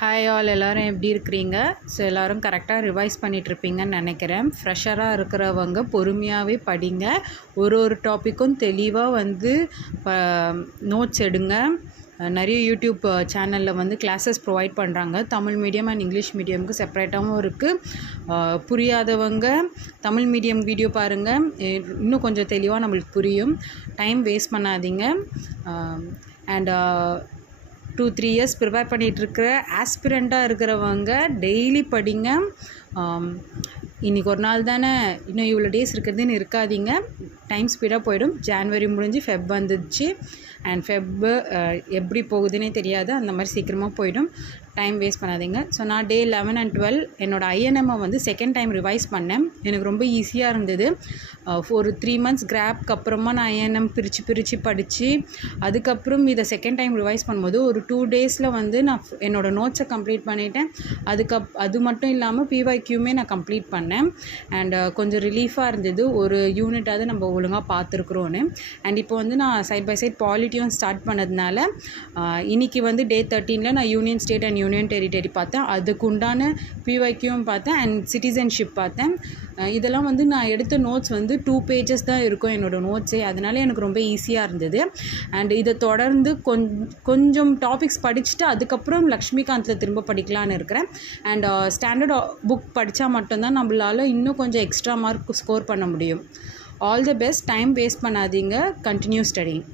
Hi all, எல்லோரும் எப்படி இருக்கிறீங்க? ஸோ எல்லோரும் கரெக்டாக ரிவைஸ் பண்ணிகிட்ருப்பீங்கன்னு நினைக்கிறேன். ஃப்ரெஷராக இருக்கிறவங்க பொறுமையாகவே படிங்க. ஒரு டாப்பிக்கும் தெளிவாக வந்து நோட்ஸ் எடுங்க. நிறைய யூடியூப் சேனலில் வந்து கிளாஸஸ் ப்ரொவைட் பண்ணுறாங்க. தமிழ் மீடியம் அண்ட் இங்கிலீஷ் மீடியமுக்கு செப்பரேட்டாகவும் இருக்குது. புரியாதவங்க தமிழ் மீடியம் வீடியோ பாருங்கள், இன்னும் கொஞ்சம் தெளிவாக நம்மளுக்கு புரியும். டைம் வேஸ்ட் பண்ணாதீங்க. அண்ட் 2-3 இயர்ஸ் ப்ரிப்பேர் பண்ணிகிட்ருக்கிற ஆஸ்பிரண்ட்டாக இருக்கிறவங்க டெய்லி படிங்க. இன்றைக்கி ஒரு நாள் தானே, இன்னும் இவ்வளோ டேஸ் இருக்கிறதுன்னு இருக்காதீங்க. டைம் ஸ்பீடாக போயிடும். ஜான்வரி முடிஞ்சு ஃபெப் வந்துடுச்சு. அண்ட் ஃபெப் எப்படி போகுதுன்னே தெரியாது. அந்த மாதிரி சீக்கிரமாக போயிடும். டைம் வேஸ்ட் பண்ணாதீங்க. ஸோ நான் டே 11 and 12 என்னோடய ஐஎன்எம்மை வந்து செகண்ட் டைம் ரிவைஸ் பண்ணேன். எனக்கு ரொம்ப ஈஸியாக இருந்தது. ஒரு 3 months கிராப்க்கு அப்புறமா நான் ஐஎன்எம் பிரித்து படித்து அதுக்கப்புறம் இதை செகண்ட் டைம் ரிவைஸ் பண்ணும்போது ஒரு 2 daysல வந்து நான் என்னோடய நோட்ஸை கம்ப்ளீட் பண்ணிட்டேன். அது மட்டும் இல்லாமல் பிஒய்க்யூமே நான் கம்ப்ளீட் பண்ணேன். அண்ட் கொஞ்சம் ரிலீஃபாக இருந்தது. ஒரு யூனிட்டாவது நம்ம ஒழுங்காக பார்த்துருக்குறோன்னு. அண்ட் இப்போ வந்து நான் சைட் பை சைட் பாலிட்டியும் ஸ்டார்ட் பண்ணதுனால இன்றைக்கி வந்து டே 13ல் நான் union state and union territory பார்த்தேன். அதுக்கு உண்டான பிஒய்க்யூவும் பார்த்தேன் அண்ட் சிட்டிசன்ஷிப் பார்த்தேன். இதெல்லாம் வந்து நான் எடுத்த நோட்ஸ் வந்து 2 pages தான் இருக்கும் என்னோடய நோட்ஸே. அதனால எனக்கு ரொம்ப ஈஸியாக இருந்தது. அண்ட் இதை தொடர்ந்து கொஞ்சம் டாபிக்ஸ் படிச்சுட்டு அதுக்கப்புறம் லக்ஷ்மிகாந்தில் திரும்ப படிக்கலான்னு இருக்கிறேன். அண்ட் ஸ்டாண்டர்ட் புக் படித்தா மட்டும்தான் நம்மளால் இன்னும் கொஞ்சம் எக்ஸ்ட்ரா மார்க் ஸ்கோர் பண்ண முடியும். All the best. Time waste பண்ணாதீங்க. Continue studying.